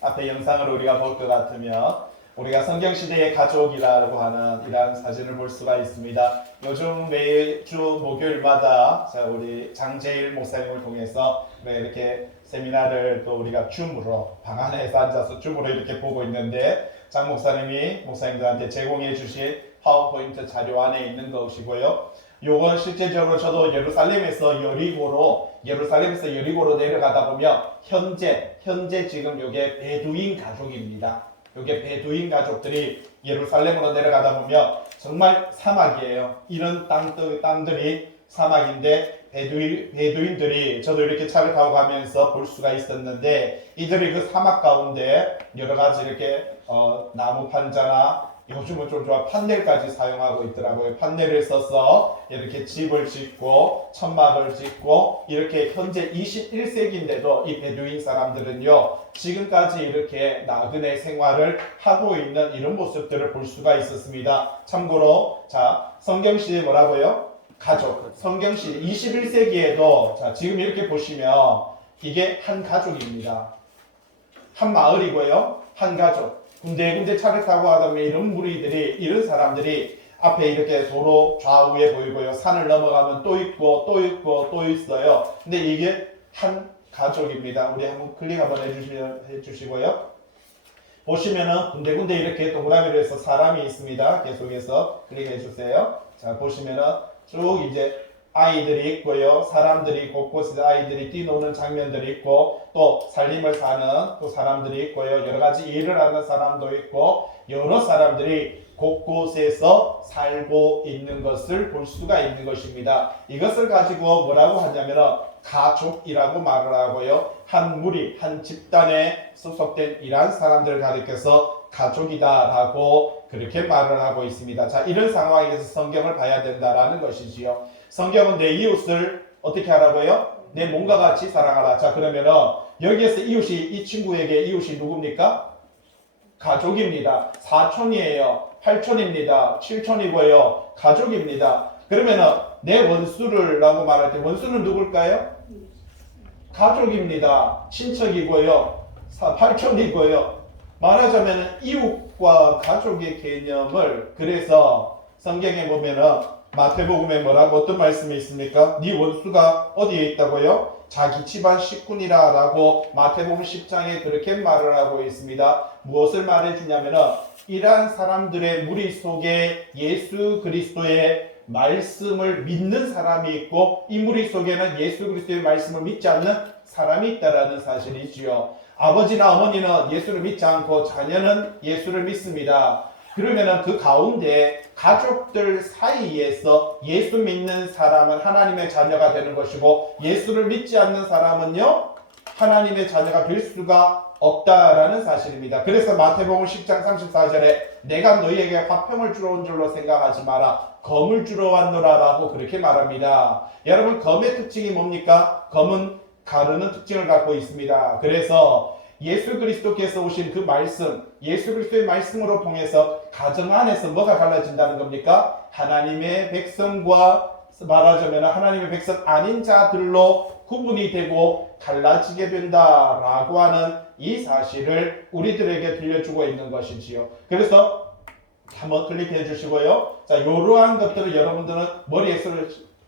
앞에 영상을 우리가 볼 것 같으면 우리가 성경시대의 가족이라고 하는 이러한 사진을 볼 수가 있습니다. 요즘 매주 목요일마다 우리 장재일 목사님을 통해서 이렇게 세미나를 또 우리가 줌으로 방 안에서 앉아서 줌으로 이렇게 보고 있는데, 장 목사님이 목사님들한테 제공해 주신 파워포인트 자료 안에 있는 것이고요. 요건 실제적으로 저도 예루살렘에서 여리고로 내려가다 보면 현재 지금 요게 베두인 가족입니다. 요게 베두인 가족들이 예루살렘으로 내려가다 보면 정말 사막이에요. 이런 땅들이 사막인데 베두인들이 저도 이렇게 차를 타고 가면서 볼 수가 있었는데, 이들이 그 사막 가운데 여러 가지 이렇게 나무 판자나 요즘은 좀 좋아 판넬까지 사용하고 있더라고요. 판넬을 써서 이렇게 집을 짓고 천막을 짓고, 이렇게 현재 21세기인데도 이 베두인 사람들은요 지금까지 이렇게 나그네 생활을 하고 있는 이런 모습들을 볼 수가 있었습니다. 참고로 성경시대 뭐라고요? 가족. 성경시대 21세기에도 지금 이렇게 보시면 이게 한 가족입니다. 한 마을이고요, 한 가족. 군데군데 차를 타고 하다 보면 이런 사람들이 앞에 이렇게 도로 좌우에 보이고요, 산을 넘어가면 또 있고 또 있고 또 있어요. 근데 이게 한 가족입니다. 우리 한번 클릭 한번 해주시고요. 보시면은 군데군데 이렇게 동그라미로 해서 사람이 있습니다. 계속해서 클릭해 주세요. 자, 보시면은 쭉 이제 아이들이 있고요, 사람들이 곳곳에 아이들이 뛰노는 장면들이 있고, 또 살림을 사는 또 사람들이 있고요, 여러 가지 일을 하는 사람도 있고, 여러 사람들이 곳곳에서 살고 있는 것을 볼 수가 있는 것입니다. 이것을 가지고 뭐라고 하냐면 가족이라고 말을 하고요, 한 무리, 한 집단에 소속된 이러한 사람들을 가리켜서 가족이다라고 그렇게 말을 하고 있습니다. 자, 이런 상황에서 성경을 봐야 된다라는 것이지요. 성경은 내 이웃을 어떻게 하라고요? 내 몸과 같이 사랑하라. 자, 그러면은 여기에서 이 친구에게 이웃이 누굽니까? 가족입니다. 사촌이에요. 8촌입니다. 7촌이고요. 가족입니다. 그러면은 내 원수를 라고 말할 때 원수는 누굴까요? 가족입니다. 친척이고요. 8촌이고요. 말하자면 이웃과 가족의 개념을, 그래서 성경에 보면은 마태복음에 뭐라고 어떤 말씀이 있습니까? 네 원수가 어디에 있다고요? 자기 집안 식구니라 라고 마태복음 10장에 그렇게 말을 하고 있습니다. 무엇을 말해주냐면은 이러한 사람들의 무리 속에 예수 그리스도의 말씀을 믿는 사람이 있고, 이 무리 속에는 예수 그리스도의 말씀을 믿지 않는 사람이 있다라는 사실이지요. 아버지나 어머니는 예수를 믿지 않고 자녀는 예수를 믿습니다. 그러면은 그 가운데 가족들 사이에서 예수 믿는 사람은 하나님의 자녀가 되는 것이고, 예수를 믿지 않는 사람은요 하나님의 자녀가 될 수가 없다라는 사실입니다. 그래서 마태복음 10장 34절에 내가 너희에게 화평을 주러 온 줄로 생각하지 마라, 검을 주러 왔노라 라고 그렇게 말합니다. 여러분, 검의 특징이 뭡니까? 검은 가르는 특징을 갖고 있습니다. 그래서 예수 그리스도께서 오신 그 말씀, 예수 그리스도의 말씀으로 통해서 가정 안에서 뭐가 달라진다는 겁니까? 하나님의 백성과, 말하자면 하나님의 백성 아닌 자들로 구분이 되고 달라지게 된다라고 하는 이 사실을 우리들에게 들려주고 있는 것이지요. 그래서 한번 클릭해 주시고요. 자, 이러한 것들을 여러분들은 머리에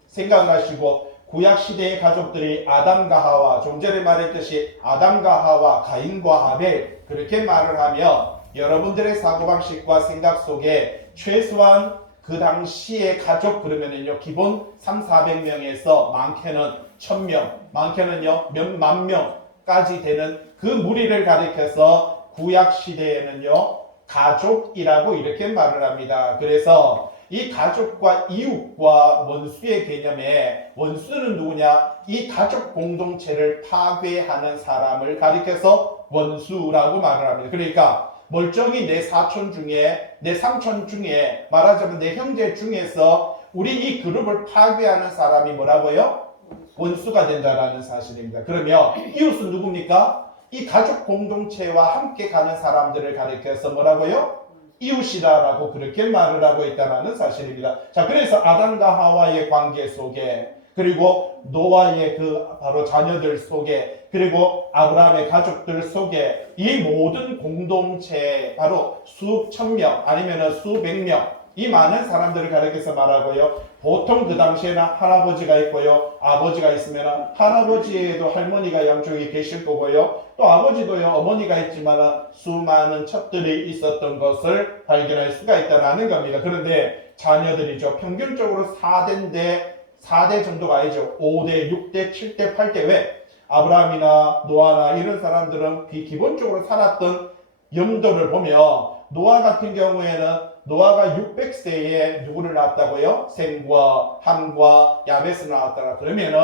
생각하시고, 구약시대의 가족들이 아담과 하와, 좀 전에 말했듯이 아담과 하와, 가인과 하벨, 그렇게 말을 하면 여러분들의 사고방식과 생각 속에 최소한 그 당시의 가족 그러면은요, 기본 300~400명에서 많게는 1000명, 많게는요 몇만 명까지 되는 그 무리를 가리켜서 구약시대에는요 가족이라고 이렇게 말을 합니다. 그래서 이 가족과 이웃과 원수의 개념에, 원수는 누구냐? 이 가족 공동체를 파괴하는 사람을 가리켜서 원수라고 말을 합니다. 그러니까 멀쩡히 내 사촌 중에, 내 삼촌 중에, 말하자면 내 형제 중에서 우리 이 그룹을 파괴하는 사람이 뭐라고요? 원수가 된다라는 사실입니다. 그러면 이웃은 누굽니까? 이 가족 공동체와 함께 가는 사람들을 가리켜서 뭐라고요? 이웃이다라고 그렇게 말을 하고 있다는 사실입니다. 자, 그래서 아담과 하와의 관계 속에, 그리고 노아의 그 바로 자녀들 속에 그리고 아브라함의 가족들 속에 이 모든 공동체 바로 수천 명 아니면 수백 명 이 많은 사람들을 가리켜서 말하고요. 보통 그 당시에는 할아버지가 있고요. 아버지가 있으면 할아버지에도 할머니가 양쪽에 계실 거고요. 또 아버지도요. 어머니가 있지만 수많은 첩들이 있었던 것을 발견할 수가 있다는 겁니다. 그런데 자녀들이죠. 평균적으로 4대 정도가 아니죠. 5대, 6대, 7대, 8대 왜? 아브라함이나 노아나 이런 사람들은 기본적으로 살았던 염도를 보면 노아 같은 경우에는 노아가 600세에 누구를 낳았다고요? 셈과 함과 야벳을 낳았다라. 그러면은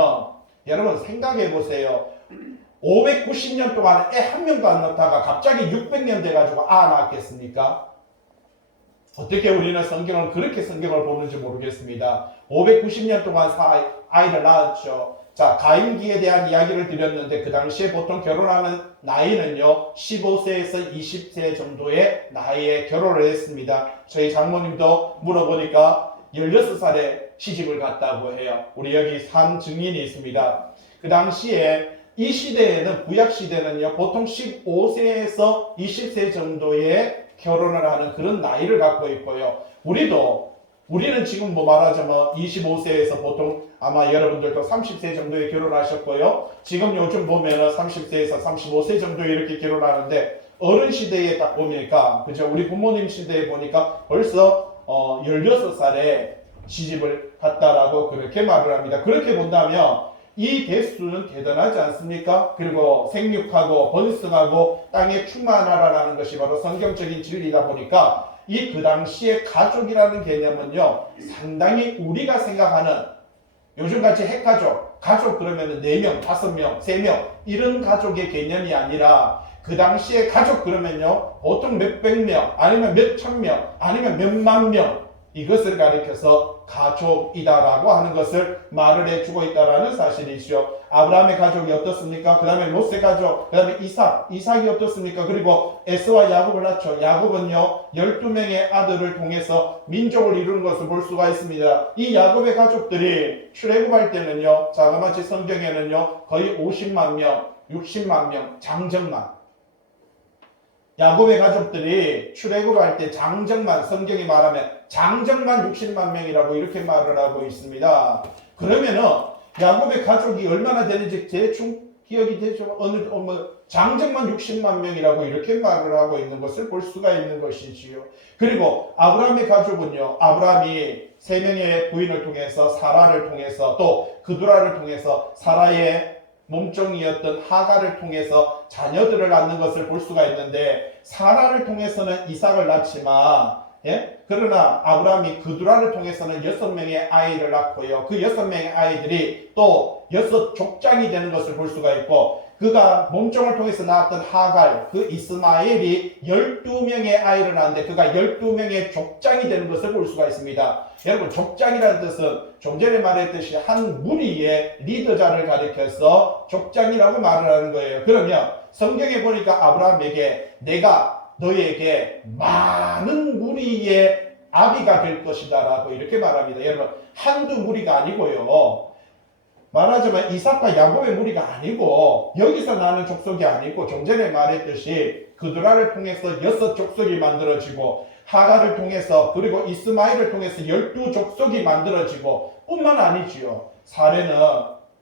여러분 생각해 보세요. 590년 동안 애 한 명도 안 낳다가 갑자기 600년 돼가지고 낳았겠습니까? 어떻게 우리는 성경을 그렇게 성경을 보는지 모르겠습니다. 590년 동안 아이를 낳았죠. 자, 가임기에 대한 이야기를 드렸는데 그 당시에 보통 결혼하는 나이는요 15세에서 20세 정도의 나이에 결혼을 했습니다. 저희 장모님도 물어보니까 16살에 시집을 갔다고 해요. 우리 여기 산 증인이 있습니다. 그 당시에 이 시대에는 구약 시대는요 보통 15세에서 20세 정도의 결혼을 하는 그런 나이를 갖고 있고요. 우리는 지금 뭐 말하자면 25세에서 보통 아마 여러분들도 30세 정도에 결혼하셨고요. 지금 요즘 보면은 30세에서 35세 정도에 이렇게 결혼하는데 어른 시대에 딱 보니까 그죠? 우리 부모님 시대에 보니까 벌써 16살에 시집을 갔다라고 그렇게 말을 합니다. 그렇게 본다면 이 개수는 대단하지 않습니까? 그리고 생육하고 번성하고 땅에 충만하라는 것이 바로 성경적인 진리다 보니까 이 그 당시에 가족이라는 개념은요 상당히 우리가 생각하는 요즘같이 핵가족, 가족 그러면 4명, 5명, 3명 이런 가족의 개념이 아니라 그 당시에 가족 그러면요 보통 몇백 명 아니면 몇천 명 아니면 몇만 명 이것을 가리켜서 가족이다라고 하는 것을 말을 해주고 있다라는 사실이죠. 아브라함의 가족이 어떻습니까? 그 다음에 롯의 가족, 그 다음에 이삭이 어떻습니까? 그리고 에서와 야곱을 낳죠. 야곱은요 12명의 아들을 통해서 민족을 이루는 것을 볼 수가 있습니다. 이 야곱의 가족들이 출애굽할 때는요 자그마치 성경에는요 거의 50만 명, 60만 명, 장정만 야곱의 가족들이 출애굽할 때 장정만 성경이 말하면 장정만 60만 명이라고 이렇게 말을 하고 있습니다. 그러면은 야곱의 가족이 얼마나 되는지 대충 기억이 되죠. 장정만 60만 명이라고 이렇게 말을 하고 있는 것을 볼 수가 있는 것이지요. 그리고 아브라함의 가족은요. 아브라함이 3명의 부인을 통해서 사라를 통해서 또 그두라를 통해서 사라의 몸종이었던 하가를 통해서 자녀들을 낳는 것을 볼 수가 있는데 사라를 통해서는 이삭을 낳지만 그러나 아브라함이 그두라를 통해서는 6명의 아이를 낳고요. 그 6명의 아이들이 또 6족장이 되는 것을 볼 수가 있고 그가 몸종을 통해서 낳았던 하갈, 그 이스마엘이 12명의 아이를 낳았는데 그가 12명의 족장이 되는 것을 볼 수가 있습니다. 여러분 족장이라는 뜻은 좀 전에 말했듯이 한 무리의 리더자를 가리켜서 족장이라고 말을 하는 거예요. 그러면 성경에 보니까 아브라함에게 내가 너에게 많은 무리의 아비가 될 것이다 라고 이렇게 말합니다. 여러분 한두 무리가 아니고요. 말하자면 이삭과 야곱의 무리가 아니고 여기서 나는 족속이 아니고 좀 전에 말했듯이 그두라를 통해서 6족속이 만들어지고 하가를 통해서 그리고 이스마엘을 통해서 12족속이 만들어지고 뿐만 아니지요. 사례는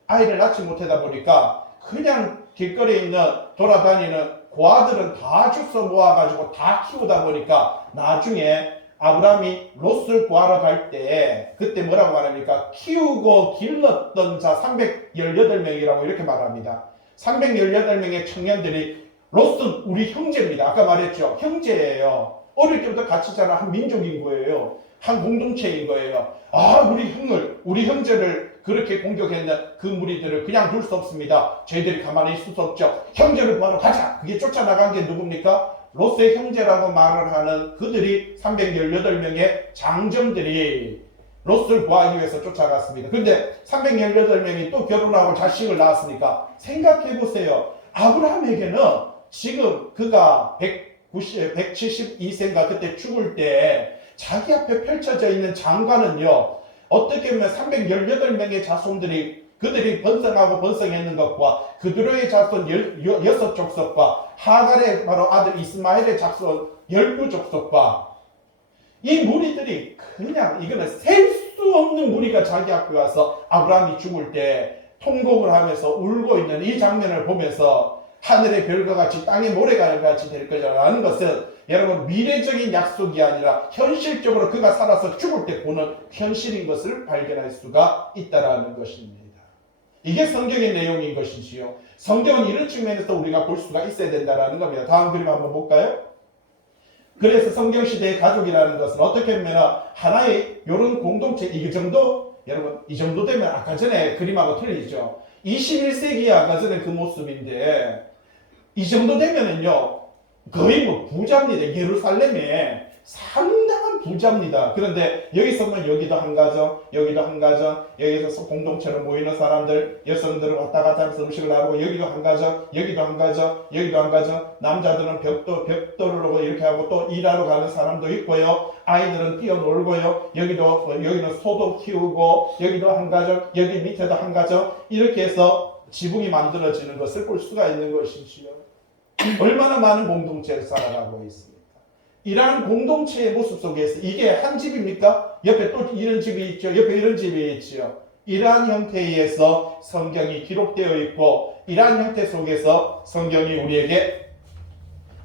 아이를 낳지 못하다 보니까 그냥 길거리에 있는 돌아다니는 고아들은 다 주워 모아가지고 다 키우다 보니까 나중에 아브라함이 롯을 구하러 갈 때 그때 뭐라고 말합니까? 키우고 길렀던 자 318명이라고 이렇게 말합니다. 318명의 청년들이 롯은 우리 형제입니다. 아까 말했죠. 형제예요. 어릴 때부터 같이 자란 한 민족인 거예요. 한 공동체인 거예요. 우리 형제를 그렇게 공격했는 그 무리들을 그냥 둘 수 없습니다. 저희들이 가만히 있을 수 없죠. 형제를 구하러 가자. 그게 쫓아나간 게 누굽니까? 롯의 형제라고 말을 하는 그들이 318명의 장정들이 롯을 구하기 위해서 쫓아갔습니다. 그런데 318명이 또 결혼하고 자식을 낳았으니까 생각해 보세요. 아브라함에게는 지금 그가 172세인가 그때 죽을 때 자기 앞에 펼쳐져 있는 장관은요. 어떻게 보면 318명의 자손들이 그들이 번성하고 번성했는 것과 그들의 자손 6족속과 하갈의 바로 아들 이스마엘의 자손 12족속과 이 무리들이 그냥 이거는 셀 수 없는 무리가 자기 앞에 와서 아브라함이 죽을 때 통곡을 하면서 울고 있는 이 장면을 보면서 하늘의 별과 같이 땅의 모래가 같이 될 거라는 것은 여러분 미래적인 약속이 아니라 현실적으로 그가 살아서 죽을 때 보는 현실인 것을 발견할 수가 있다라는 것입니다. 이게 성경의 내용인 것이지요. 성경은 이런 측면에서 우리가 볼 수가 있어야 된다라는 겁니다. 다음 그림 한번 볼까요? 그래서 성경시대의 가족이라는 것은 어떻게 보면 하나의 이런 공동체 이 정도 여러분 이 정도 되면 아까 전에 그림하고 틀리죠. 21세기의 아까 전에 그 모습인데 이 정도 되면은요 거의 뭐 부자입니다. 예루살렘에 상당한 부자입니다. 그런데 여기서 보면 여기도 한 가정, 여기도 한 가정, 여기서 공동체로 모이는 사람들, 여성들은 왔다 갔다 하면서 음식을 나누고 여기도 한 가정, 여기도 한 가정, 여기도 한 가정, 남자들은 벽돌을 하고 이렇게 하고 또 일하러 가는 사람도 있고요. 아이들은 뛰어놀고요. 여기는 소도 키우고 여기도 한 가정, 여기 밑에도 한 가정 이렇게 해서 지붕이 만들어지는 것을 볼 수가 있는 것이지요. 얼마나 많은 공동체를 살아가고 있습니까? 이러한 공동체의 모습 속에서 이게 한 집입니까? 옆에 또 이런 집이 있죠. 옆에 이런 집이 있죠. 이러한 형태에서 성경이 기록되어 있고 이러한 형태 속에서 성경이 우리에게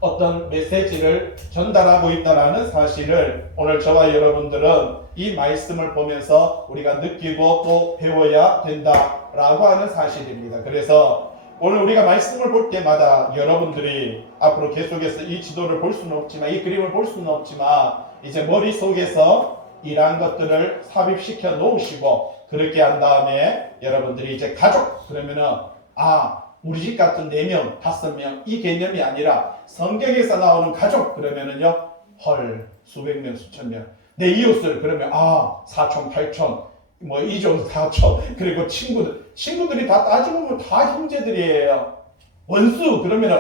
어떤 메시지를 전달하고 있다는 사실을 오늘 저와 여러분들은 이 말씀을 보면서 우리가 느끼고 또 배워야 된다라고 하는 사실입니다. 그래서 오늘 우리가 말씀을 볼 때마다 여러분들이 앞으로 계속해서 이 지도를 볼 수는 없지만 이 그림을 볼 수는 없지만 이제 머릿속에서 이러한 것들을 삽입시켜 놓으시고 그렇게 한 다음에 여러분들이 이제 가족 그러면은 우리 집 같은 4명, 5명 이 개념이 아니라 성경에서 나오는 가족 그러면은요 수백 명, 수천 명 내 이웃을 그러면 사촌, 팔촌 뭐 이종, 사촌 그리고 친구들이 다 따지고 보면 다 형제들이에요. 원수 그러면은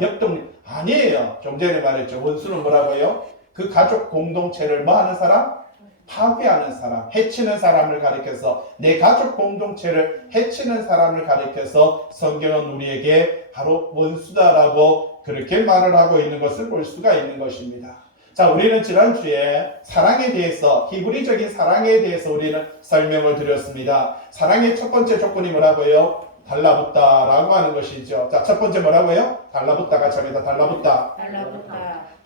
옆동 아니에요. 좀 전에 말했죠. 원수는 뭐라고요? 그 가족 공동체를 뭐 하는 사람? 파괴하는 사람, 해치는 사람을 가리켜서 내 가족 공동체를 해치는 사람을 가리켜서 성경은 우리에게 바로 원수다라고 그렇게 말을 하고 있는 것을 볼 수가 있는 것입니다. 자, 우리는 지난주에 사랑에 대해서 히브리적인 사랑에 대해서 우리는 설명을 드렸습니다. 사랑의 첫 번째 조건이 뭐라고요? 달라붙다라고 하는 것이죠. 자, 첫 번째 뭐라고요? 달라붙다 같이 합니다. 달라붙다.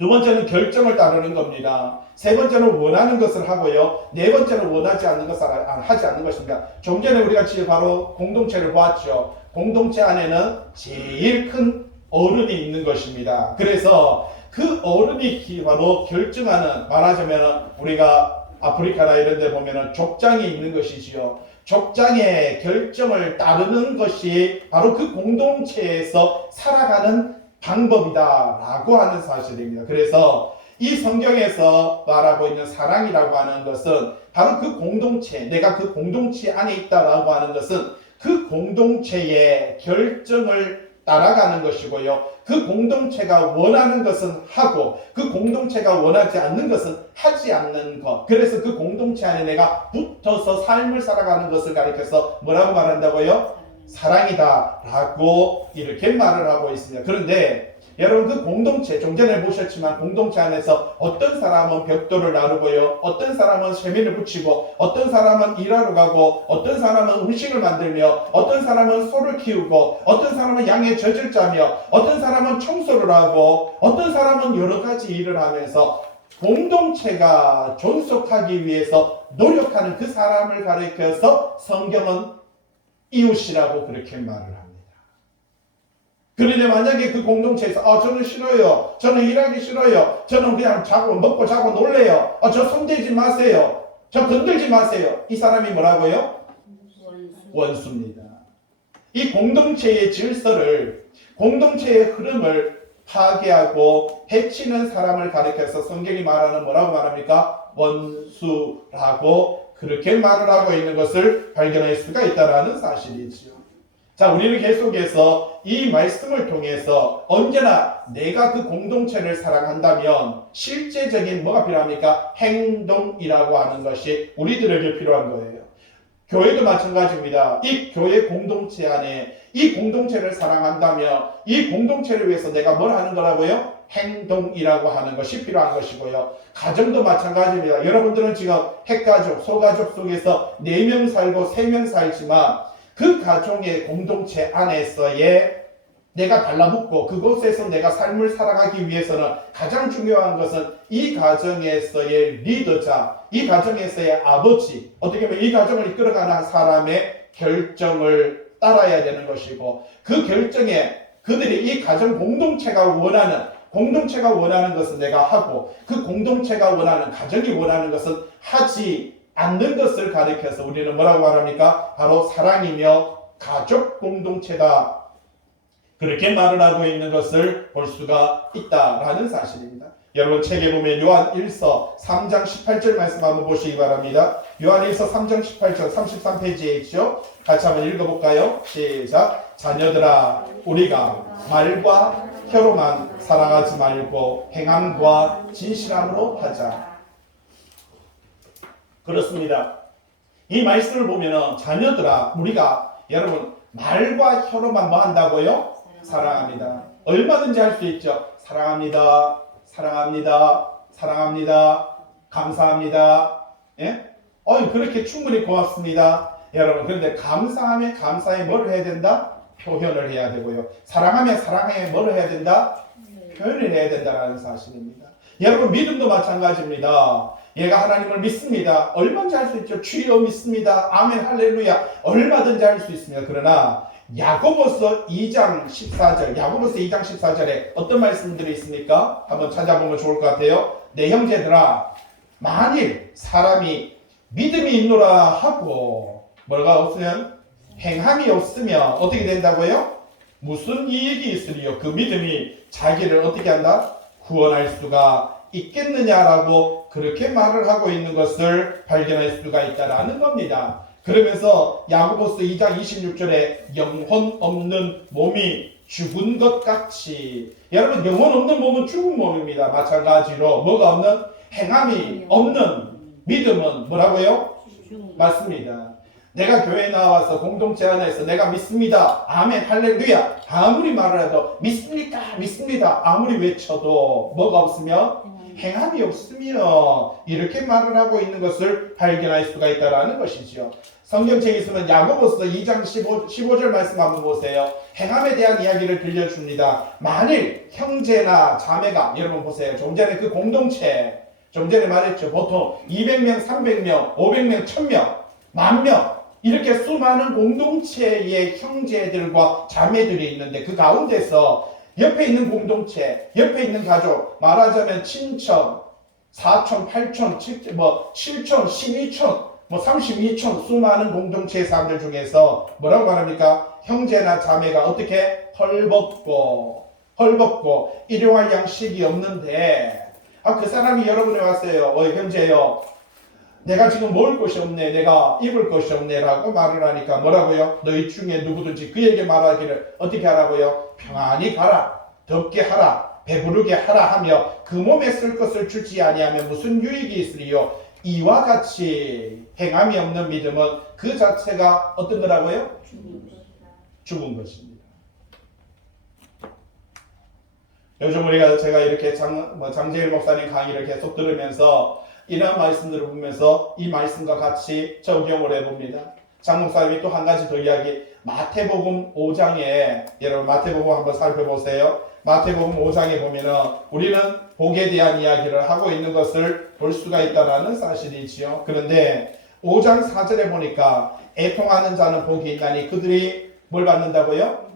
두 번째는 결정을 따르는 겁니다. 세 번째는 원하는 것을 하고요. 네 번째는 원하지 않는 것을 하지 않는 것입니다. 좀 전에 우리가 지금 바로 공동체를 보았죠. 공동체 안에는 제일 큰 어른이 있는 것입니다. 그래서 그 어른이 바로 결정하는 말하자면 우리가 아프리카나 이런 데 보면은 족장이 있는 것이지요. 족장의 결정을 따르는 것이 바로 그 공동체에서 살아가는 방법이다라고 하는 사실입니다. 그래서 이 성경에서 말하고 있는 사랑이라고 하는 것은 바로 그 공동체, 내가 그 공동체 안에 있다라고 하는 것은 그 공동체의 결정을 따라가는 것이고요. 그 공동체가 원하는 것은 하고 그 공동체가 원하지 않는 것은 하지 않는 것. 그래서 그 공동체 안에 내가 붙어서 삶을 살아가는 것을 가리켜서 뭐라고 말한다고요? 사랑이다 라고 이렇게 말을 하고 있습니다. 그런데 여러분 그 공동체 좀 전에 보셨지만 공동체 안에서 어떤 사람은 벽돌을 나르고요, 어떤 사람은 쇠면을 붙이고, 어떤 사람은 일하러 가고, 어떤 사람은 음식을 만들며, 어떤 사람은 소를 키우고, 어떤 사람은 양의 젖을 짜며, 어떤 사람은 청소를 하고, 어떤 사람은 여러 가지 일을 하면서 공동체가 존속하기 위해서 노력하는 그 사람을 가리켜서 성경은 이웃이라고 그렇게 말을 합니다. 그런데 만약에 그 공동체에서 저는 싫어요. 저는 일하기 싫어요. 저는 그냥 먹고 자고 놀래요. 저 손대지 마세요. 저 건들지 마세요. 이 사람이 뭐라고요? 원수입니다. 이 공동체의 질서를, 공동체의 흐름을 파괴하고 해치는 사람을 가리켜서 성경이 말하는 뭐라고 말합니까? 원수라고 그렇게 말을 하고 있는 것을 발견할 수가 있다는 사실이지요. 자, 우리는 계속해서 이 말씀을 통해서 언제나 내가 그 공동체를 사랑한다면 실제적인 뭐가 필요합니까? 행동이라고 하는 것이 우리들에게 필요한 거예요. 교회도 마찬가지입니다. 이 교회 공동체 안에 이 공동체를 사랑한다며 이 공동체를 위해서 내가 뭘 하는 거라고요? 행동이라고 하는 것이 필요한 것이고요. 가정도 마찬가지입니다. 여러분들은 지금 핵가족, 소가족 속에서 4명 살고 3명 살지만 그 가정의 공동체 안에서의 내가 달라붙고 그곳에서 내가 삶을 살아가기 위해서는 가장 중요한 것은 이 가정에서의 리더자, 이 가정에서의 아버지, 어떻게 보면 이 가정을 이끌어가는 사람의 결정을 따라야 되는 것이고 그 결정에 그들이 이 가정 공동체가 원하는 것은 내가 하고 그 공동체가 원하는, 가정이 원하는 것은 하지 않는 것을 가리켜서 우리는 뭐라고 말합니까? 바로 사랑이며 가족 공동체다. 그렇게 말을 하고 있는 것을 볼 수가 있다라는 사실입니다. 여러분 책에 보면 요한 1서 3장 18절 말씀 한번 보시기 바랍니다. 요한 1서 3장 18절 33페이지에 있죠. 같이 한번 읽어볼까요? 시작. 자녀들아 우리가 말과 혀로만 사랑하지 말고 행함과 진실함으로 하자. 그렇습니다. 이 말씀을 보면 자녀들아 우리가 여러분 말과 혀로만 뭐 한다고요? 사랑합니다. 얼마든지 할 수 있죠. 사랑합니다. 사랑합니다. 사랑합니다. 감사합니다. 예? 그렇게 충분히 고맙습니다. 여러분 그런데 감사하면 감사에 뭘 해야 된다? 표현을 해야 되고요. 사랑하면 사랑에 뭘 해야 된다? 표현을 해야 된다는 사실입니다. 여러분 믿음도 마찬가지입니다. 얘가 하나님을 믿습니다. 얼마든지 할 수 있죠. 주여 믿습니다. 아멘 할렐루야. 얼마든지 할 수 있습니다. 그러나 야고보서 2장 14절에 어떤 말씀들이 있습니까? 한번 찾아보면 좋을 것 같아요. 내 형제들아 만일 사람이 믿음이 있노라 하고 뭐가 없으면 행함이 없으면 어떻게 된다고요? 무슨 이익이 있으리요? 그 믿음이 자기를 어떻게 한다? 구원할 수가 있겠느냐라고 그렇게 말을 하고 있는 것을 발견할 수가 있다라는 겁니다. 그러면서 야고보서 2장 26절에 영혼 없는 몸이 죽은 것 같이, 여러분 영혼 없는 몸은 죽은 몸입니다. 마찬가지로 뭐가 없는? 행함이 없는 믿음은 뭐라고요? 맞습니다. 내가 교회에 나와서 공동체 안에서 내가 믿습니다. 아멘 할렐루야. 아무리 말을 해도 믿습니까? 믿습니다. 아무리 외쳐도 뭐가 없으면? 행함이 없으며 이렇게 말을 하고 있는 것을 발견할 수가 있다는 것이죠. 성경책에 있으면 야고보서 2장 15절 말씀 한번 보세요. 행함에 대한 이야기를 들려줍니다. 만일 형제나 자매가, 여러분 보세요. 좀 전에 그 공동체, 좀 전에 말했죠. 보통 200명, 300명, 500명, 1000명, 10,000명 이렇게 수많은 공동체의 형제들과 자매들이 있는데 그 가운데서 옆에 있는 공동체, 옆에 있는 가족, 말하자면 친척, 4천, 8천, 7천, 12천, 32천 수많은 공동체의 사람들 중에서 뭐라고 말합니까? 형제나 자매가 어떻게 헐벗고 일용할 양식이 없는데 그 사람이 여러분에 왔어요. 형제요. 내가 지금 먹을 것이 없네. 내가 입을 것이 없네. 라고 말을 하니까 뭐라고요? 너희 중에 누구든지 그에게 말하기를 어떻게 하라고요? 평안히 가라. 덥게 하라. 배부르게 하라 하며 그 몸에 쓸 것을 주지 아니하면 무슨 유익이 있으리요? 이와 같이 행함이 없는 믿음은 그 자체가 어떤 거라고요? 죽은 것입니다. 요즘 제가 이렇게 장재일 목사님 강의를 계속 들으면서 이런 말씀들을 보면서 이 말씀과 같이 적용을 해봅니다. 장 목사님이 또 한 가지 더 이야기, 마태복음 5장에, 여러분 마태복음 한번 살펴보세요. 마태복음 5장에 보면은 우리는 복에 대한 이야기를 하고 있는 것을 볼 수가 있다는 사실이지요. 그런데 5장 4절에 보니까 애통하는 자는 복이 있나니 그들이 뭘 받는다고요?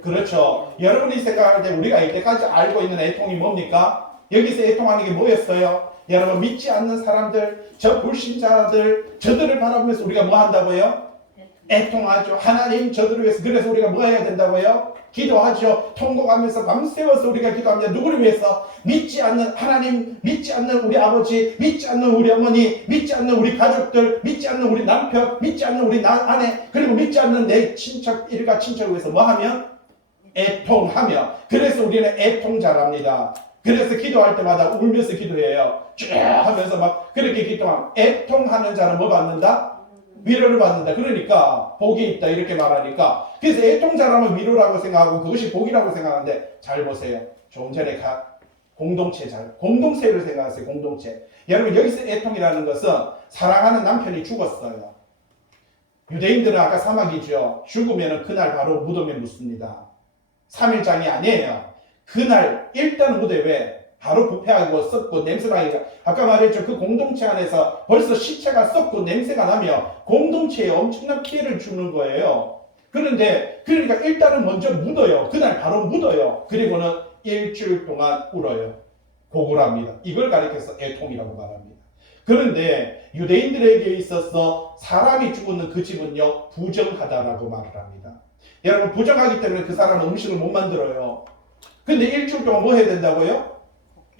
그렇죠. 여러분이 생각할 때 우리가 이때까지 알고 있는 애통이 뭡니까? 여기서 애통하는 게 뭐였어요? 여러분 믿지 않는 사람들, 저 불신자들, 저들을 바라보면서 우리가 뭐 한다고요? 애통하죠. 하나님 저들을 위해서. 그래서 우리가 뭐 해야 된다고요? 기도하죠. 통곡하면서 밤새워서 우리가 기도합니다. 누구를 위해서? 믿지 않는 하나님, 믿지 않는 우리 아버지, 믿지 않는 우리 어머니, 믿지 않는 우리 가족들, 믿지 않는 우리 남편, 믿지 않는 우리 아내, 그리고 믿지 않는 내 친척, 일가 친척을 위해서 뭐 하면? 애통하며. 그래서 우리는 애통자랍니다. 그래서 기도할 때마다 울면서 기도해요. 쭉 하면서 막 그렇게 기도하면 애통하는 자는 뭐 받는다? 위로를 받는다. 그러니까 복이 있다 이렇게 말하니까 그래서 애통자라면 위로라고 생각하고 그것이 복이라고 생각하는데 잘 보세요. 조금 전에 공동체를 생각하세요. 공동체. 여러분 여기서 애통이라는 것은 사랑하는 남편이 죽었어요. 유대인들은 아까 사막이죠. 죽으면 그날 바로 무덤에 묻습니다. 3일장이 아니에요. 그날 일단 무대 왜 바로 부패하고 썩고 냄새나기가 아까 말했죠. 그 공동체 안에서 벌써 시체가 썩고 냄새가 나며 공동체에 엄청난 피해를 주는 거예요. 그런데 그러니까 일단은 먼저 묻어요. 그날 바로 묻어요. 그리고는 일주일 동안 울어요. 고굴합니다. 이걸 가리켜서 애통이라고 말합니다. 그런데 유대인들에게 있어서 사람이 죽는 그 집은요 부정하다라고 말을 합니다. 여러분 부정하기 때문에 그 사람은 음식을 못 만들어요. 근데 일주일 동안 뭐 해야 된다고요?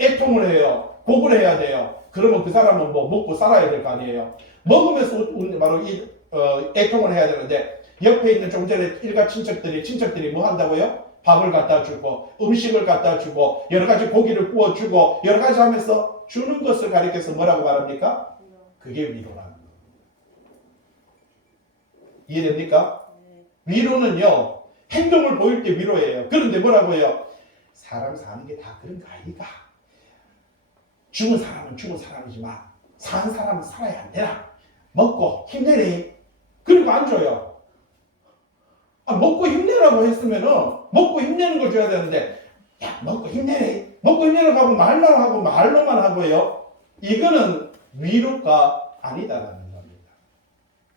애통을 해요. 고굴 해야 돼요. 그러면 그 사람은 뭐 먹고 살아야 될 거 아니에요. 먹으면서 바로 애통을 해야 되는데 옆에 있는 좀 전에 일가 친척들이 뭐 한다고요? 밥을 갖다 주고 음식을 갖다 주고 여러 가지 고기를 구워 주고 여러 가지 하면서 주는 것을 가리켜서 뭐라고 말합니까? 그게 위로라는 겁니다. 이해됩니까? 위로는요 행동을 보일 때 위로예요. 그런데 뭐라고 해요? 사람 사는 게 다 그런 거 아니까. 죽은 사람은 죽은 사람이지만 산 사람은 살아야 안 되나? 먹고 힘내래. 그리고 안 줘요. 먹고 힘내라고 했으면은 먹고 힘내는 걸 줘야 되는데 야 먹고 힘내래. 먹고 힘내라고 하고 말로만 하고요. 이거는 위로가 아니다라는 겁니다.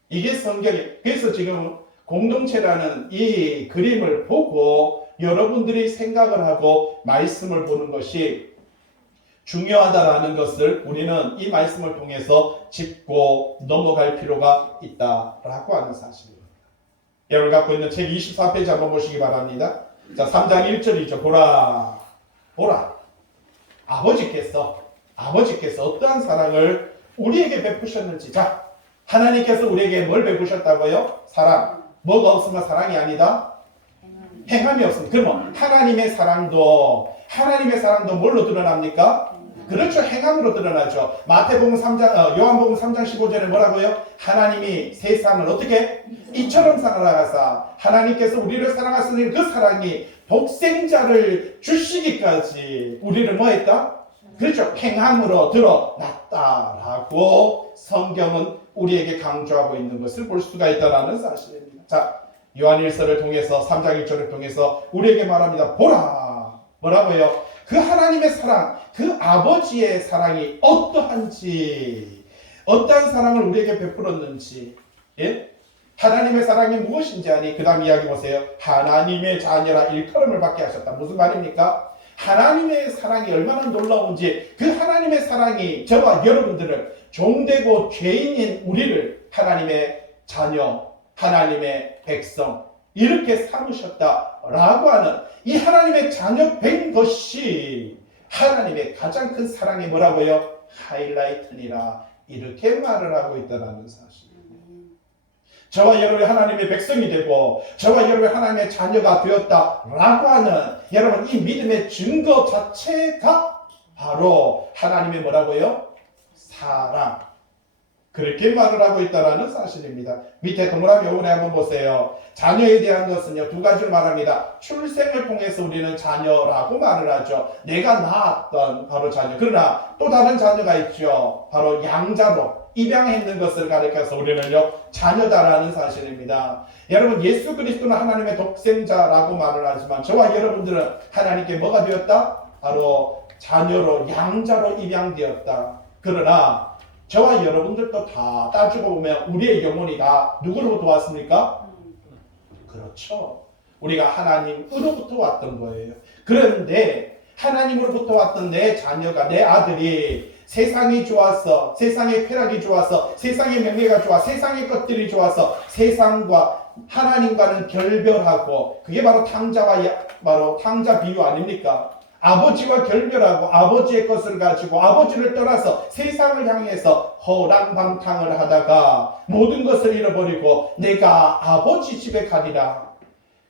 이게 성경이 그래서 지금 공동체라는 이 그림을 보고 여러분들이 생각을 하고 말씀을 보는 것이 중요하다라는 것을 우리는 이 말씀을 통해서 짚고 넘어갈 필요가 있다라고 하는 사실입니다. 여러분 갖고 있는 책 24페이지 한번 보시기 바랍니다. 자, 3장 1절이죠. 보라. 아버지께서 어떠한 사랑을 우리에게 베푸셨는지. 자, 하나님께서 우리에게 뭘 베푸셨다고요? 사랑. 뭐가 없으면 사랑이 아니다? 행함이 없습니다. 그러면 하나님의 사랑도 뭘로 드러납니까? 그렇죠. 행함으로 드러나죠. 마태복음 3장, 요한복음 3장 15절에 뭐라고요? 하나님이 세상을 어떻게? 이처럼 사랑하사 하나님께서 우리를 사랑하시니 그 사랑이 독생자를 주시기까지 우리를 뭐 했다? 그렇죠. 행함으로 드러났다라고 성경은 우리에게 강조하고 있는 것을 볼 수가 있다는 사실입니다. 자, 요한일서를 통해서 3장 1절을 통해서 우리에게 말합니다. 보라. 뭐라고요? 그 하나님의 사랑, 그 아버지의 사랑이 어떠한지, 어떠한 사랑을 우리에게 베풀었는지, 예? 하나님의 사랑이 무엇인지 아니? 그 다음 이야기 보세요. 하나님의 자녀라 일컬음을 받게 하셨다. 무슨 말입니까? 하나님의 사랑이 얼마나 놀라운지 그 하나님의 사랑이 저와 여러분들을 종되고 죄인인 우리를 하나님의 자녀, 하나님의 백성 이렇게 삼으셨다라고 하는 이 하나님의 자녀 된 것이 하나님의 가장 큰 사랑이 뭐라고요? 하이라이트니라 이렇게 말을 하고 있다는 사실입니다. 저와 여러분이 하나님의 백성이 되고 저와 여러분이 하나님의 자녀가 되었다라고 하는 여러분 이 믿음의 증거 자체가 바로 하나님의 뭐라고요? 사랑. 그렇게 말을 하고 있다는 사실입니다. 밑에 동그라미 5번에 한번 보세요. 자녀에 대한 것은요 두 가지를 말합니다. 출생을 통해서 우리는 자녀라고 말을 하죠. 내가 낳았던 바로 자녀. 그러나 또 다른 자녀가 있죠. 바로 양자로 입양했는 것을 가리켜서 우리는요 자녀다라는 사실입니다. 여러분 예수 그리스도는 하나님의 독생자라고 말을 하지만 저와 여러분들은 하나님께 뭐가 되었다? 바로 자녀로 양자로 입양되었다. 그러나 저와 여러분들도 다 따지고 보면 우리의 영혼이 다 누구로부터 왔습니까? 그렇죠. 우리가 하나님으로부터 왔던 거예요. 그런데 하나님으로부터 왔던 내 자녀가 내 아들이 세상이 좋아서 세상의 쾌락이 좋아서 세상의 명예가 좋아 세상의 것들이 좋아서 세상과 하나님과는 결별하고 그게 바로 탕자 비유 아닙니까? 아버지와 결별하고 아버지의 것을 가지고 아버지를 떠나서 세상을 향해서 허랑방탕을 하다가 모든 것을 잃어버리고 내가 아버지 집에 가리라.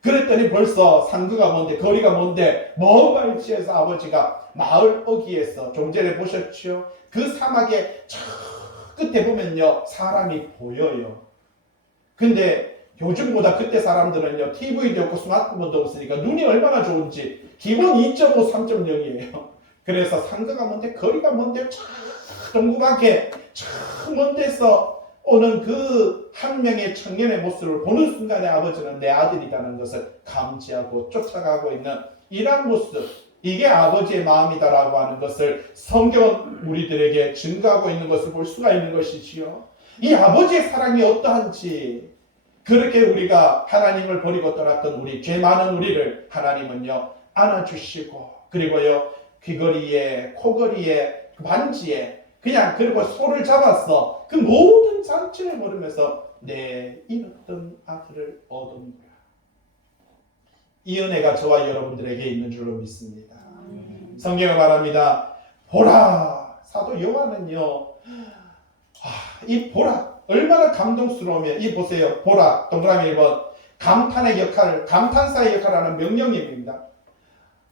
그랬더니 벌써 상구가 뭔데 거리가 뭔데 먼 발치에서 아버지가 마을 어귀에서 좀 전에 보셨죠? 그 사막의 저 끝에 보면요 사람이 보여요. 근데 요즘보다 그때 사람들은요, TV도 없고 스마트폰도 없으니까 눈이 얼마나 좋은지 기본 2.5, 3.0이에요. 그래서 상가가 먼데 거리가 먼데 동그랗게 참 먼 데서 오는 그 한 명의 청년의 모습을 보는 순간에 아버지는 내 아들이라는 것을 감지하고 쫓아가고 있는 이런 모습, 이게 아버지의 마음이다라고 하는 것을 성경은 우리들에게 증거하고 있는 것을 볼 수가 있는 것이지요. 이 아버지의 사랑이 어떠한지, 그렇게 우리가 하나님을 버리고 떠났던 우리, 죄 많은 우리를 하나님은요 안아주시고, 그리고요 귀걸이에, 코걸이에, 반지에 그냥, 그리고 소를 잡았어. 그 모든 잔치를 모르면서 내 잃었던 아들을 얻은 거야. 이 은혜가 저와 여러분들에게 있는 줄로 믿습니다. 성경을 말합니다. 보라, 사도 요한은요, 이 보라 얼마나 감동스러우면, 이 보세요. 보라, 동그라미 1번, 감탄의 역할, 감탄사의 역할을 하는 명령입니다.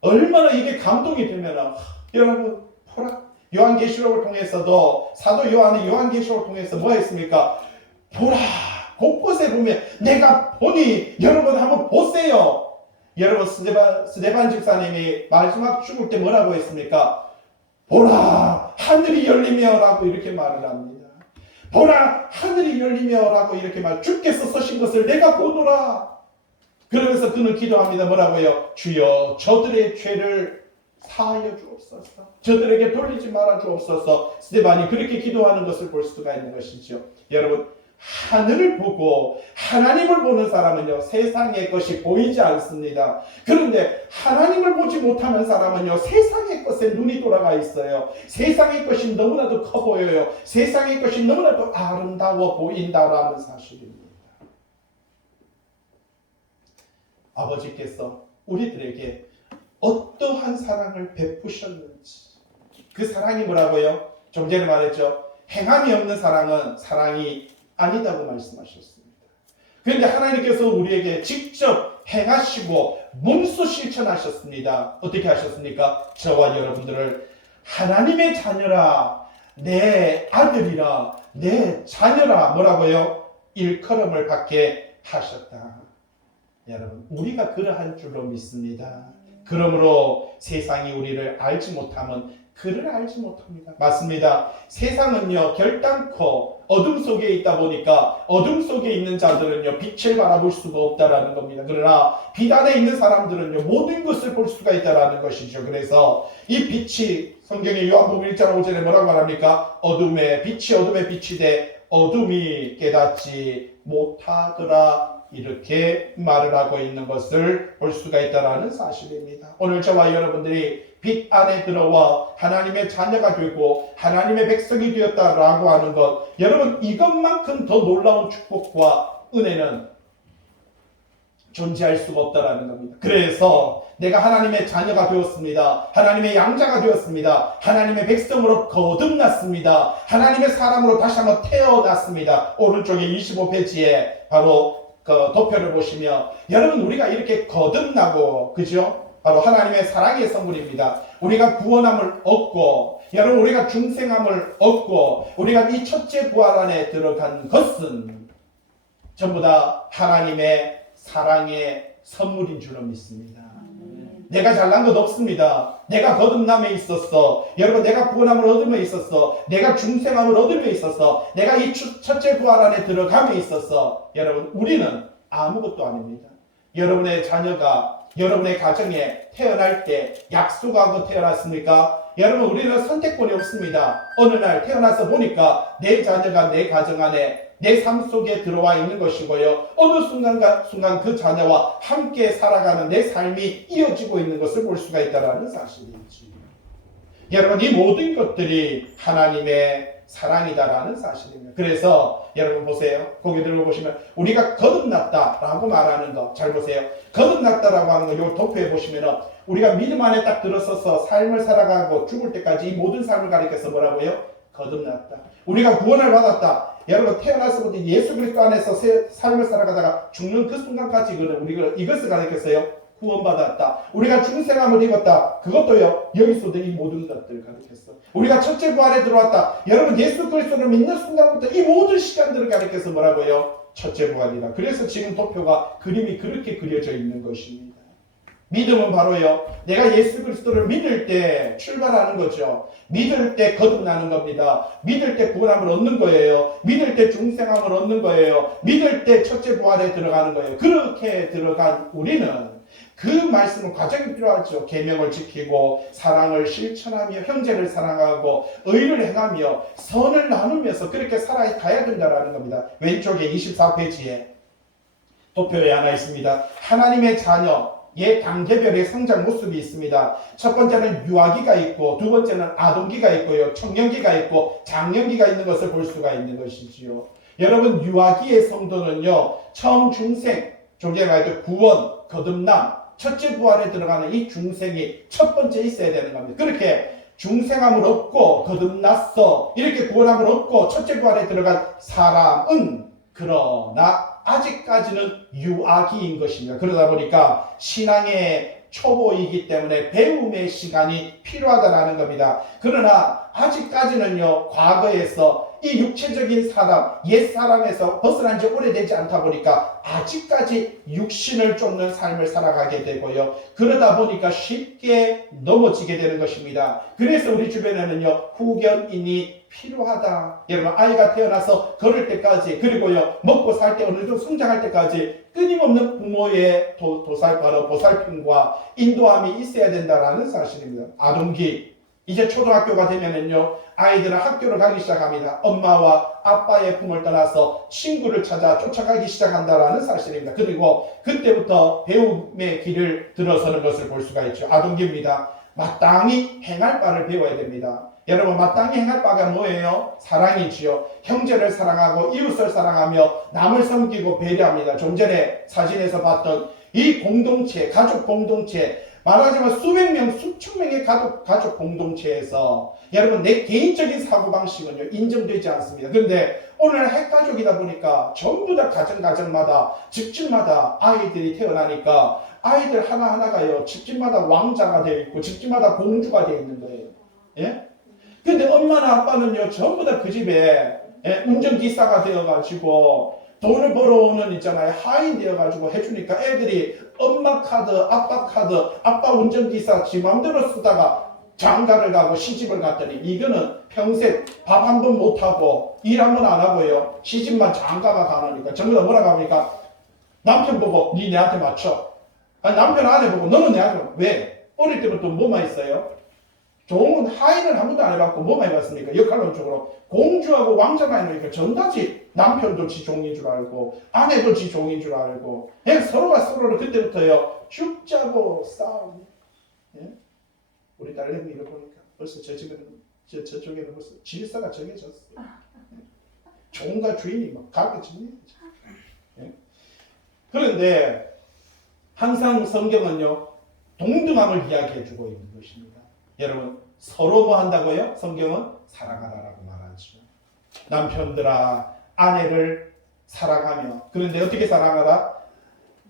얼마나 이게 감동이 되면, 여러분 보라, 요한계시록을 통해서도 사도 요한은 요한계시록을 통해서 뭐 했습니까? 보라, 곳곳에 보면 내가 보니, 여러분 한번 보세요. 여러분 스데반 집사님이 마지막 죽을 때 뭐라고 했습니까? 보라, 하늘이 열리며 라고 이렇게 말을 합니다. 보라, 하늘이 열리며 라고 이렇게 말, 주께서 쓰신 것을 내가 보노라. 그러면서 그는 기도합니다. 뭐라고요? 주여, 저들의 죄를 사하여 주옵소서. 저들에게 돌리지 말아 주옵소서. 스데반이 그렇게 기도하는 것을 볼 수가 있는 것이죠. 여러분, 하늘을 보고 하나님을 보는 사람은요, 세상의 것이 보이지 않습니다. 그런데 하나님을 보지 못하는 사람은요, 세상의 것에 눈이 돌아가 있어요. 세상의 것이 너무나도 커 보여요. 세상의 것이 너무나도 아름다워 보인다라는 사실입니다. 아버지께서 우리들에게 어떠한 사랑을 베푸셨는지, 그 사랑이 뭐라고요? 좀 전에 말했죠. 행함이 없는 사랑은 사랑이 아니다고 말씀하셨습니다. 그런데 하나님께서 우리에게 직접 행하시고 몸소 실천하셨습니다. 어떻게 하셨습니까? 저와 여러분들을 하나님의 자녀라, 내 아들이라, 내 자녀라, 뭐라고요? 일컬음을 받게 하셨다. 여러분, 우리가 그러한 줄로 믿습니다. 그러므로 세상이 우리를 알지 못하면 그를 알지 못합니다. 맞습니다. 세상은요, 결단코 어둠 속에 있다 보니까 어둠 속에 있는 자들은요, 빛을 바라볼 수가 없다라는 겁니다. 그러나 빛 안에 있는 사람들은요, 모든 것을 볼 수가 있다라는 것이죠. 그래서 이 빛이, 성경의 요한복음 1장 5절에 뭐라고 말합니까? 어둠의 빛이 돼 어둠이 깨닫지 못하더라, 이렇게 말을 하고 있는 것을 볼 수가 있다는 사실입니다. 오늘 저와 여러분들이 빛 안에 들어와 하나님의 자녀가 되고 하나님의 백성이 되었다라고 하는 것, 여러분 이것만큼 더 놀라운 축복과 은혜는 존재할 수가 없다라는 겁니다. 그래서 내가 하나님의 자녀가 되었습니다. 하나님의 양자가 되었습니다. 하나님의 백성으로 거듭났습니다. 하나님의 사람으로 다시 한번 태어났습니다. 오른쪽에 25페이지에 바로 그 도표를 보시면, 여러분 우리가 이렇게 거듭나고, 그죠? 바로 하나님의 사랑의 선물입니다. 우리가 구원함을 얻고, 여러분 우리가 중생함을 얻고, 우리가 이 첫째 부활 안에 들어간 것은 전부 다 하나님의 사랑의 선물인 줄로 믿습니다. 내가 잘난 것 없습니다. 내가 거듭남에 있었어. 여러분, 내가 구원함을 얻음에 있었어. 내가 중생함을 얻음에 있었어. 내가 이 첫째 부활 안에 들어감에 있었어. 여러분, 우리는 아무것도 아닙니다. 여러분의 자녀가 여러분의 가정에 태어날 때 약속하고 태어났습니까? 여러분, 우리는 선택권이 없습니다. 어느 날 태어나서 보니까 내 자녀가 내 가정 안에, 내 삶 속에 들어와 있는 것이고요. 어느 순간 그 자녀와 함께 살아가는 내 삶이 이어지고 있는 것을 볼 수가 있다는 사실이지. 여러분, 이 모든 것들이 하나님의 사랑이다라는 사실입니다. 그래서 여러분 보세요. 고개 들고 보시면 우리가 거듭났다라고 말하는 거 잘 보세요. 거듭났다라고 하는 거 요 도표에 보시면은 우리가 믿음 안에 딱 들어서서 삶을 살아가고 죽을 때까지 이 모든 삶을 가리켜서 뭐라고요? 거듭났다. 우리가 구원을 받았다. 여러분, 태어나서부터 예수 그리스도 안에서 삶을 살아가다가 죽는 그 순간까지 우리가 이것을 가리켜서요, 구원받았다. 우리가 중생함을 입었다. 그것도요, 여기서도 이 모든 것들을 가리켰어. 우리가 첫째 부활에 들어왔다. 여러분, 예수 그리스도를 믿는 순간부터 이 모든 시간들을 가리켜서 뭐라고요? 첫째 부활이라. 그래서 지금 도표가 그림이 그렇게 그려져 있는 것입니다. 믿음은 바로요, 내가 예수 그리스도를 믿을 때 출발하는 거죠. 믿을 때 거듭나는 겁니다. 믿을 때 구원함을 얻는 거예요. 믿을 때 중생함을 얻는 거예요. 믿을 때 첫째 부활에 들어가는 거예요. 그렇게 들어간 우리는 그 말씀은 과정이 필요하죠. 계명을 지키고 사랑을 실천하며 형제를 사랑하고 의를 행하며 선을 나누면서 그렇게 살아가야 된다는 겁니다. 왼쪽에 24페이지에 도표에 하나 있습니다. 하나님의 자녀의 단계별의 성장 모습이 있습니다. 첫 번째는 유아기가 있고, 두 번째는 아동기가 있고요, 청년기가 있고, 장년기가 있는 것을 볼 수가 있는 것이지요. 여러분, 유아기의 성도는요, 처음 중생, 좀 전에 말했던 구원, 거듭남, 첫째 부활에 들어가는 이 중생이 첫 번째 있어야 되는 겁니다. 그렇게 중생함을 얻고 거듭났어, 이렇게 구원함을 얻고 첫째 부활에 들어간 사람은 그러나 아직까지는 유아기인 것입니다. 그러다 보니까 신앙의 초보이기 때문에 배움의 시간이 필요하다는 겁니다. 그러나 아직까지는요, 과거에서 이 육체적인 사람, 옛사람에서 벗어난 지 오래되지 않다 보니까 아직까지 육신을 쫓는 삶을 살아가게 되고요. 그러다 보니까 쉽게 넘어지게 되는 것입니다. 그래서 우리 주변에는요, 후견인이 필요하다. 여러분, 아이가 태어나서 걸을 때까지, 그리고요, 먹고 살 때 어느 정도 성장할 때까지 끊임없는 부모의 보살핌과 인도함이 있어야 된다는 사실입니다. 아동기, 이제 초등학교가 되면은요, 아이들은 학교를 가기 시작합니다. 엄마와 아빠의 품을 떠나서 친구를 찾아 쫓아가기 시작한다는 사실입니다. 그리고 그때부터 배움의 길을 들어서는 것을 볼 수가 있죠. 아동기입니다. 마땅히 행할 바를 배워야 됩니다. 여러분, 마땅히 행할 바가 뭐예요? 사랑이지요. 형제를 사랑하고 이웃을 사랑하며 남을 섬기고 배려합니다. 좀 전에 사진에서 봤던 이 공동체, 가족 공동체, 말하자면 수백 명, 수천 명의 가족 공동체에서 여러분, 내 개인적인 사고방식은요, 인정되지 않습니다. 그런데 오늘 핵가족이다 보니까 전부 다 가정마다, 집집마다 아이들이 태어나니까 아이들 하나하나가요, 집집마다 왕자가 되어 있고 집집마다 공주가 되어 있는 거예요. 예? 근데 엄마나 아빠는요, 전부 다 그 집에 운전기사가 되어가지고 돈을 벌어오는 있잖아요, 하인 되어가지고 해주니까 애들이 엄마 카드, 아빠 운전기사 지 맘대로 쓰다가 장가를 가고 시집을 갔더니 이거는 평생 밥 한 번 못하고 일 한 번 안 하고요, 시집만 장가가 가니까 전부 다 뭐라고 합니까? 남편 보고 니 내한테 맞춰. 아니, 남편 아내 보고 너는 내한테 맞춰. 왜? 어릴 때부터 뭐만 있어요? 좋은 하인을 한 번도 안 해봤고 뭐만 해봤습니까? 역할론적으로 공주하고 왕자만 해놓으니까 전다지 남편도 지 종인 줄 알고 아내도 지 종인 줄 알고, 서로가 서로를 그때부터요 죽자고 싸우고. 예? 우리 딸내미 이거 보니까 벌써 저쪽에는 벌써 질서가 정해졌어요. 종과 주인이 막 가르쳐집니다. 예? 그런데 항상 성경은요, 동등함을 이야기해주고 있는 것입니다. 여러분, 서로 뭐 한다고요? 성경은 사랑하라라고 말하죠. 남편들아, 아내를 사랑하며. 그런데 어떻게 사랑하라?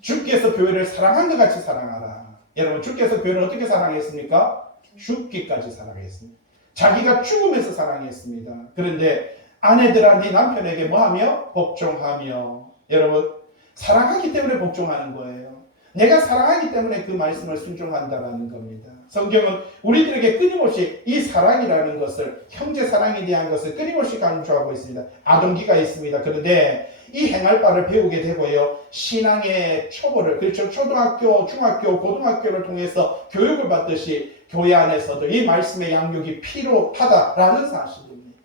주께서 교회를 사랑한 것 같이 사랑하라. 여러분, 주께서 교회를 어떻게 사랑했습니까? 죽기까지 사랑했습니다. 자기가 죽으면서 사랑했습니다. 그런데 아내들아, 네 남편에게 뭐하며? 복종하며. 여러분, 사랑하기 때문에 복종하는 거예요. 내가 사랑하기 때문에 그 말씀을 순종한다는 겁니다. 성경은 우리들에게 끊임없이 이 사랑이라는 것을, 형제 사랑에 대한 것을 끊임없이 강조하고 있습니다. 아동기가 있습니다. 그런데 이 행할 바를 배우게 되고요, 신앙의 초보를, 그렇죠, 초등학교, 중학교, 고등학교를 통해서 교육을 받듯이 교회 안에서도 이 말씀의 양육이 필요하다라는 사실입니다.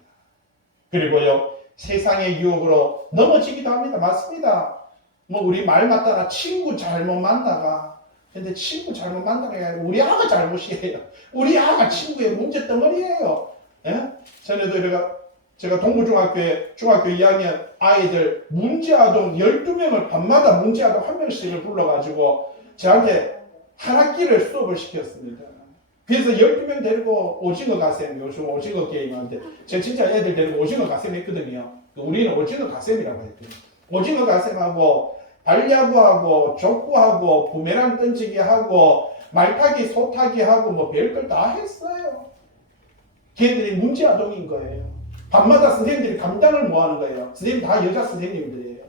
그리고요, 세상의 유혹으로 넘어지기도 합니다. 맞습니다. 뭐 우리 말 맞다나 친구 잘못 만나가. 근데 친구 잘못 만나는 게 아니라 우리 아가 잘못이에요. 우리 아가 친구의 문제덩어리예요. 예? 전에도 제가 동부중학교에 중학교 2학년 아이들 문제아동 12명을 밤마다 문제아동 한 명씩을 불러가지고 저한테 한 학기를 수업을 시켰습니다. 그래서 12명 데리고 오징어 가셈, 요즘 오징어 게임하는데 제가 진짜 애들 데리고 오징어 가셈 했거든요. 우리는 오징어 가셈이라고 했거든요. 오징어 가셈하고 발야구하고 족구하고 부메랑 던지기 하고 말타기 소타기 하고 뭐 별걸 다 했어요. 걔들이 문제아동인 거예요. 밤마다 선생님들이 감당을 뭐 하는 거예요. 선생님 다 여자 선생님들이에요.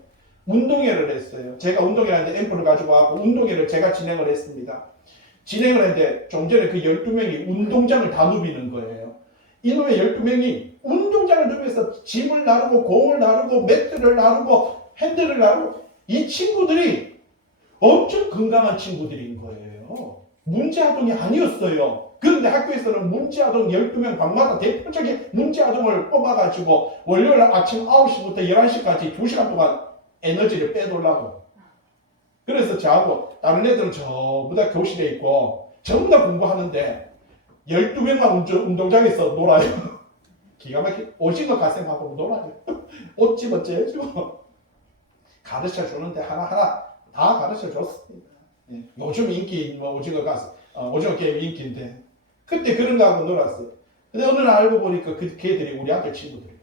운동회를 했어요. 제가 운동회라는데 앰프를 가지고 와서 운동회를 제가 진행을 했습니다. 진행을 했는데 좀 전에 그 12명이 운동장을 다 누비는 거예요. 이놈의 12명이 운동장을 누비면서 짐을 나르고 공을 나르고 매트를 나르고 핸들을 나르고 이 친구들이 엄청 건강한 친구들인 거예요. 문제아동이 아니었어요. 그런데 학교에서는 문제아동 12명 방마다 대표적인 문제아동을 뽑아가지고 월요일 아침 9시부터 11시까지 2시간 동안 에너지를 빼돌라고. 그래서 저하고 다른 애들은 전부 다 교실에 있고 전부 다 공부하는데 12명만 운동장에서 놀아요. 기가 막히게 오징어 가슴하고 놀아요. 옷 집어째주고 가르쳐 주는데 하나하나 다 가르쳐 줬습니다. 예. 요즘 인기 오징어 가슴, 오징어 게임 인기인데 그때 그런 거 하고 놀았어요. 근데 어느 날 알고 보니까 그 걔들이 우리 아들 친구들이.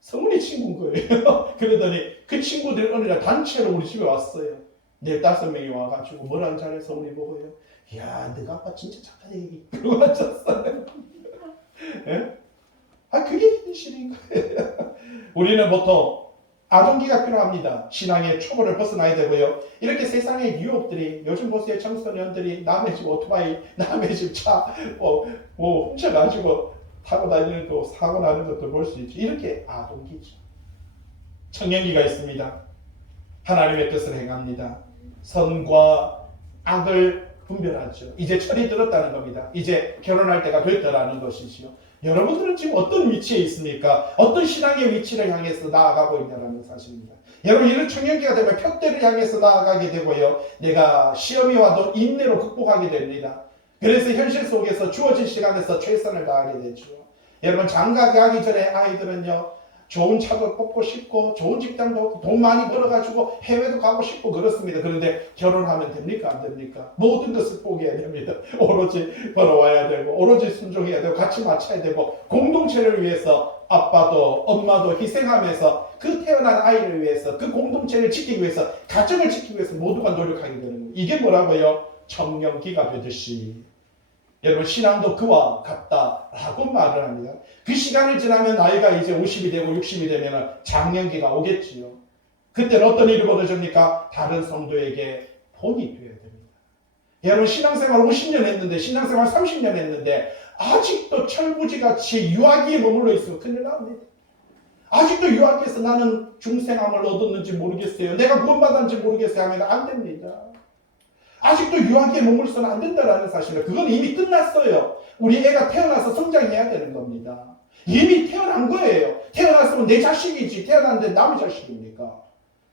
성훈이 친구인 거예요. 그러더니 그 친구들이 어느 날 단체로 우리 집에 왔어요. 15명이 와가지고 뭐라는 자리에 성훈이 보고요. 이야, 너가 아빠 진짜 착하네. 그러고 앉았어요. 예? 그게 현실인 거예요. 우리는 보통 아동기가 필요합니다. 신앙의 초보를 벗어나야 되고요. 이렇게 세상의 유혹들이 요즘 보세요. 청소년들이 남의 집 오토바이, 남의 집 차 훔쳐가지고 타고 다니는 거 사고 나는 것도 볼 수 있죠. 이렇게 아동기죠. 청년기가 있습니다. 하나님의 뜻을 행합니다. 선과 악을 분별하죠. 이제 철이 들었다는 겁니다. 이제 결혼할 때가 됐다라는 것이지요. 여러분들은 지금 어떤 위치에 있습니까? 어떤 신앙의 위치를 향해서 나아가고 있냐는 사실입니다. 여러분 이런 청년기가 되면 표대를 향해서 나아가게 되고요. 내가 시험이 와도 인내로 극복하게 됩니다. 그래서 현실 속에서 주어진 시간에서 최선을 다하게 되죠. 여러분 장가 가기 전에 아이들은요. 좋은 차도 뽑고 싶고 좋은 직장도 돈 많이 벌어가지고 해외도 가고 싶고 그렇습니다. 그런데 결혼하면 됩니까? 안 됩니까? 모든 것을 포기해야 됩니다. 오로지 벌어와야 되고 오로지 순종해야 되고 같이 맞춰야 되고 공동체를 위해서 아빠도 엄마도 희생하면서 그 태어난 아이를 위해서 그 공동체를 지키기 위해서 가정을 지키기 위해서 모두가 노력하게 되는 거예요. 이게 뭐라고요? 청년기가 되듯이 여러분 신앙도 그와 같다라고 말을 합니다. 그 시간이 지나면 나이가 이제 50이 되고 60이 되면 장년기가 오겠지요. 그때는 어떤 일이 벌어집니까? 다른 성도에게 본이 되어야 됩니다. 여러분 신앙생활 50년 했는데 신앙생활 30년 했는데 아직도 철부지같이 유아기에 머물러 있으면 큰일 납니다. 아직도 유아기에서 나는 중생함을 얻었는지 모르겠어요. 내가 구원받았는지 모르겠어요 하면 안 됩니다. 아직도 유아기에 머물러서는 안 된다는 사실은 그건 이미 끝났어요. 우리 애가 태어나서 성장해야 되는 겁니다. 이미 태어난 거예요. 태어났으면 내 자식이지 태어났는데 남의 자식입니까?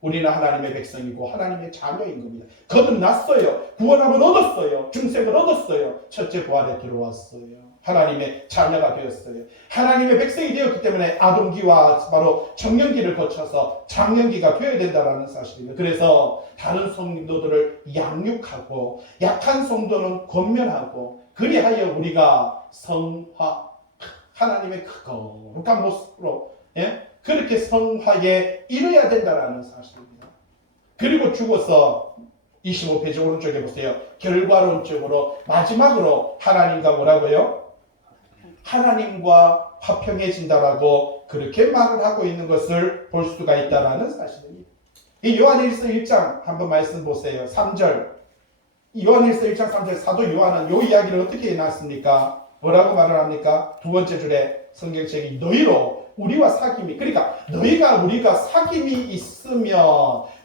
우리는 하나님의 백성이고 하나님의 자녀인 겁니다. 거듭났어요. 구원함을 얻었어요. 중생을 얻었어요. 첫째 부활에 들어왔어요. 하나님의 자녀가 되었어요. 하나님의 백성이 되었기 때문에 아동기와 바로 청년기를 거쳐서 장년기가 되어야 된다는 사실입니다. 그래서 다른 성도들을 양육하고 약한 성도는 권면하고 그리하여 우리가 성화 하나님의 거룩한 모습으로 그렇게 성화에 이뤄야 된다는 사실입니다. 그리고 죽어서 25페이지 오른쪽에 보세요. 결과론적으로 마지막으로 하나님과 뭐라고요? 하나님과 화평해진다라고 그렇게 말을 하고 있는 것을 볼 수가 있다는 사실입니다. 이 요한일서 1장 한번 말씀 보세요. 3절. 요한일서 1장 3절 사도 요한은 이 이야기를 어떻게 해놨습니까? 뭐라고 말을 합니까? 두 번째 줄에 성경책이 너희로 우리와 사귐이 그러니까 너희가 우리가 사귐이 있으면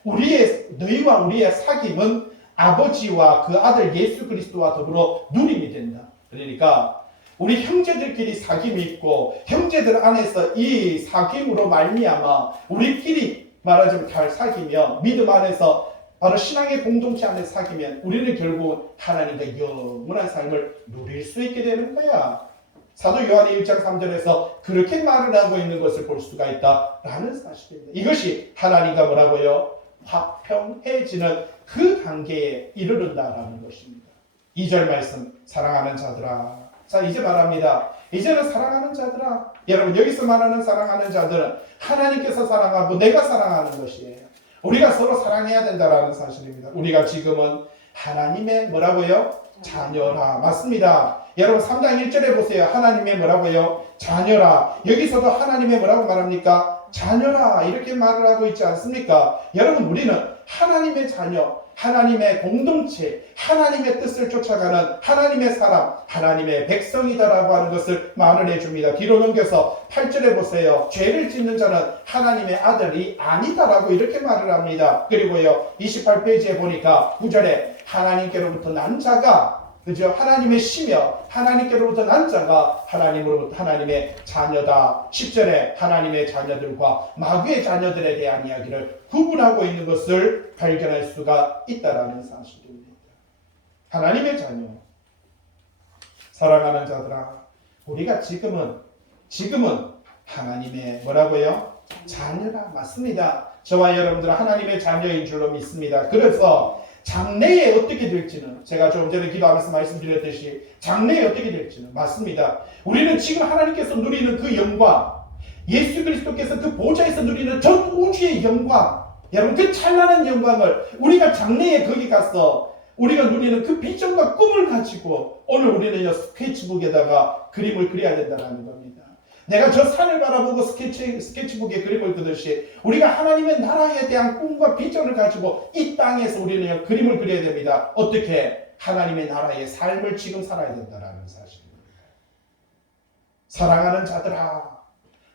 너희와 우리의 사귐은 아버지와 그 아들 예수 그리스도와 더불어 누림이 된다. 그러니까 우리 형제들끼리 사귐이 있고 형제들 안에서 이 사귐으로 말미암아 우리끼리 말하자면 잘 사귀며 믿음 안에서 바로 신앙의 공동체 안에 사귀면 우리는 결국 하나님과 영원한 삶을 누릴 수 있게 되는 거야. 사도 요한이 1장 3절에서 그렇게 말을 하고 있는 것을 볼 수가 있다라는 사실입니다. 이것이 하나님과 뭐라고요? 화평해지는 그 단계에 이르른다라는 것입니다. 2절 말씀 사랑하는 자들아. 자 이제 말합니다. 이제는 사랑하는 자들아. 여러분 여기서 말하는 사랑하는 자들은 하나님께서 사랑하고 내가 사랑하는 것이에요. 우리가 서로 사랑해야 된다는 사실입니다. 우리가 지금은 하나님의 뭐라고요? 자녀라. 맞습니다. 여러분 3장 1절에 보세요. 하나님의 뭐라고요? 자녀라. 여기서도 하나님의 뭐라고 말합니까? 자녀라 이렇게 말을 하고 있지 않습니까? 여러분 우리는 하나님의 자녀, 하나님의 공동체, 하나님의 뜻을 쫓아가는 하나님의 사람, 하나님의 백성이다라고 하는 것을 말을 해줍니다. 뒤로 넘겨서 8절에 보세요. 죄를 짓는 자는 하나님의 아들이 아니다라고 이렇게 말을 합니다. 그리고요 28페이지에 보니까 9절에 하나님께로부터 난 자가 그죠? 하나님의 시며 하나님께로부터 난 자가 하나님으로부터 하나님의 자녀다. 10절에 하나님의 자녀들과 마귀의 자녀들에 대한 이야기를 구분하고 있는 것을 발견할 수가 있다라는 사실입니다. 하나님의 자녀, 사랑하는 자들아, 우리가 지금은 하나님의 뭐라고요? 자녀라. 맞습니다. 저와 여러분들은 하나님의 자녀인 줄로 믿습니다. 그래서 장래에 어떻게 될지는 제가 조금 전에 기도하면서 말씀드렸듯이 장래에 어떻게 될지는 맞습니다. 우리는 지금 하나님께서 누리는 그 영광, 예수 그리스도께서 그 보좌에서 누리는 전 우주의 영광, 여러분 그 찬란한 영광을 우리가 장래에 거기 가서 우리가 누리는 그 비전과 꿈을 가지고 오늘 우리는 스케치북에다가 그림을 그려야 된다는 겁니다. 내가 저 산을 바라보고 스케치북에 그림을 그듯이 우리가 하나님의 나라에 대한 꿈과 비전을 가지고 이 땅에서 우리는 그림을 그려야 됩니다. 어떻게? 하나님의 나라의 삶을 지금 살아야 된다는 사실입니다. 사랑하는 자들아,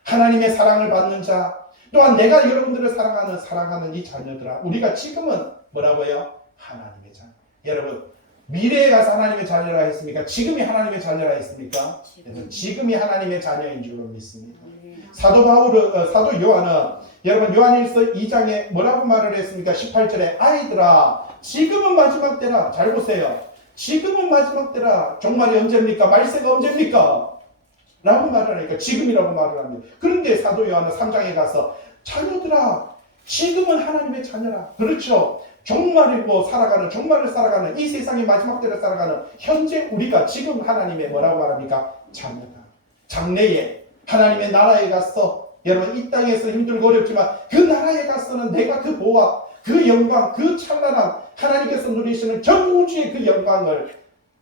하나님의 사랑을 받는 자, 또한 내가 여러분들을 사랑하는 이 자녀들아, 우리가 지금은 뭐라고요? 하나님의 자녀. 여러분 미래에 가서 하나님의 자녀라 했습니까? 지금이 하나님의 자녀라 했습니까? 지금이 하나님의 자녀인 줄로 믿습니다. 사도 요한은 여러분 요한일서 2장에 뭐라고 말을 했습니까? 18절에 아이들아 지금은 마지막 때라. 잘 보세요. 지금은 마지막 때라. 종말이 언제입니까? 말세가 언제입니까? 라고 말을 하니까 지금이라고 말을 합니다. 그런데 사도 요한은 3장에 가서 자녀들아 지금은 하나님의 자녀라. 그렇죠. 종말을 살아가는 이 세상의 마지막 때를 살아가는 현재 우리가 지금 하나님의 뭐라고 말합니까? 자녀다. 장래에 하나님의 나라에 가서 여러분 이 땅에서 힘들고 어렵지만 그 나라에 가서는 내가 그 보화, 그 영광, 그 찬란함 하나님께서 누리시는 전 우주의 그 영광을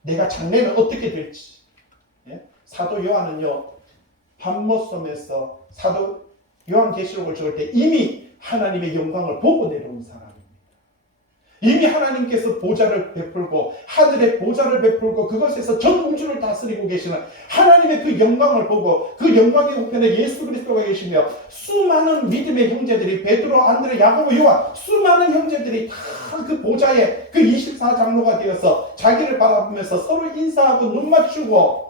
내가 장래는 어떻게 될지. 예? 사도 요한은요 밤모섬에서 사도 요한계시록을 적을 때 이미 하나님의 영광을 보고 내려온 사람. 이미 하나님께서 보좌를 베풀고 하늘의 보좌를 베풀고 그것에서 전 우주를 다스리고 계시는 하나님의 그 영광을 보고 그 영광의 우편에 예수 그리스도가 계시며 수많은 믿음의 형제들이 베드로, 안드레, 야고보, 요한 수많은 형제들이 다 그 보좌에 그 24장로가 되어서 자기를 바라보면서 서로 인사하고 눈 맞추고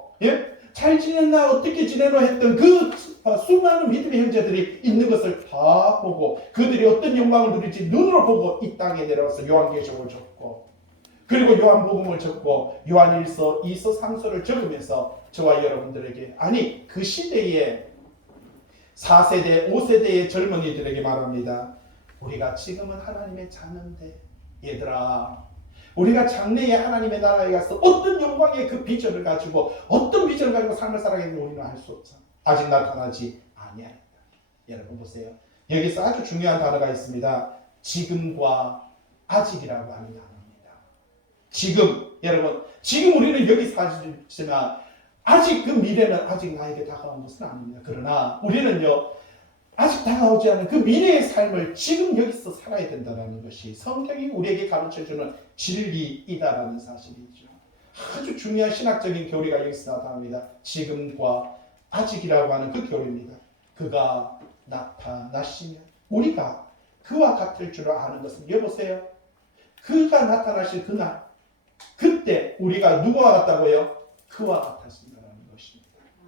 잘 지냈나 어떻게 지내노 했던 그 수많은 믿음의 형제들이 있는 것을 다 보고 그들이 어떤 영광을 누릴지 눈으로 보고 이 땅에 내려와서 요한계시록을 적고 그리고 요한복음을 적고 요한일서, 2서, 3서를 적으면서 저와 여러분들에게 아니 그 시대에 4세대, 5세대의 젊은이들에게 말합니다. 우리가 지금은 하나님의 자녀인데 얘들아 우리가 장래에 하나님의 나라에 가서 어떤 영광의 그 비전을 가지고 어떤 비전을 가지고 삶을 살아가는지 우리는 알 수 없잖아. 아직 나타나지 아니하였다. 여러분 보세요. 여기서 아주 중요한 단어가 있습니다. 지금과 아직이라고 하는 단어입니다. 지금 여러분 지금 우리는 여기 사지만 아직 그 미래는 아직 나에게 다가온 것은 아닙니다. 그러나 우리는요 아직 다가오지 않은 그 미래의 삶을 지금 여기서 살아야 된다는 것이 성경이 우리에게 가르쳐주는 진리이다라는 사실이죠. 아주 중요한 신학적인 교리가 여기서 나타납니다. 지금과 아직이라고 하는 그 교리입니다. 그가 나타나시면 우리가 그와 같을 줄 아는 것은 여보세요. 그가 나타나실 그날 그때 우리가 누구와 같다고요? 그와 같았습니다.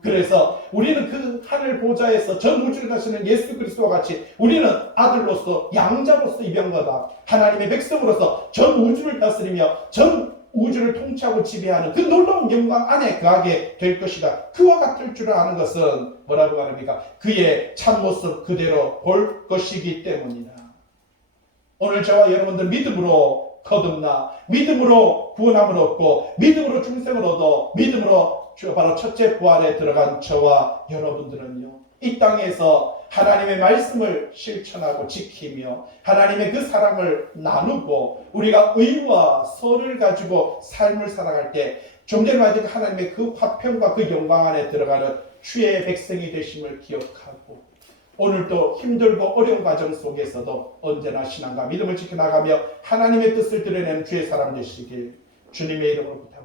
그래서 우리는 그 하늘 보좌에서 전 우주를 다스리는 예수 그리스도와 같이 우리는 아들로서 양자로서 입양받아 하나님의 백성으로서 전 우주를 다스리며 전 우주를 통치하고 지배하는 그 놀라운 영광 안에 거하게 될 것이다. 그와 같을 줄 아는 것은 뭐라고 말합니까? 그의 참모습 그대로 볼 것이기 때문이다. 오늘 저와 여러분들 믿음으로 거듭나 믿음으로 구원함을 얻고 믿음으로 중생을 얻어 믿음으로 바로 첫째 부활에 들어간 저와 여러분들은요 이 땅에서 하나님의 말씀을 실천하고 지키며 하나님의 그 사랑을 나누고 우리가 의와 선을 가지고 삶을 살아갈 때 좀 전에 말했던 하나님의 그 화평과 그 영광 안에 들어가는 주의 백성이 되심을 기억하고 오늘도 힘들고 어려운 과정 속에서도 언제나 신앙과 믿음을 지켜나가며 하나님의 뜻을 드러내는 주의 사람 되시길 주님의 이름으로 부탁드립니다.